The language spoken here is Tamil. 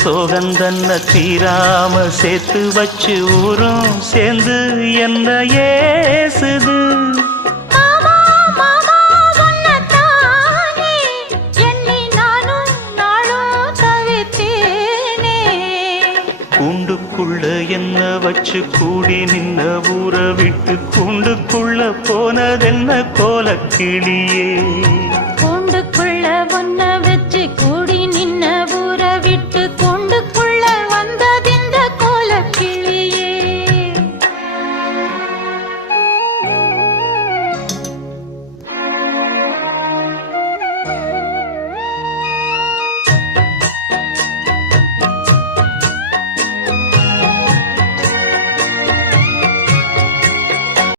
சோகந்தன்ன தீராம சேர்த்து வச்சு ஊரும் சேர்ந்து என்ன ஏசுது. கூண்டுக்குள்ள என்ன வச்சு கூடி நின்ன ஊரை விட்டு கூண்டுக்குள்ள போனதென்ன கோலக்கிளியே.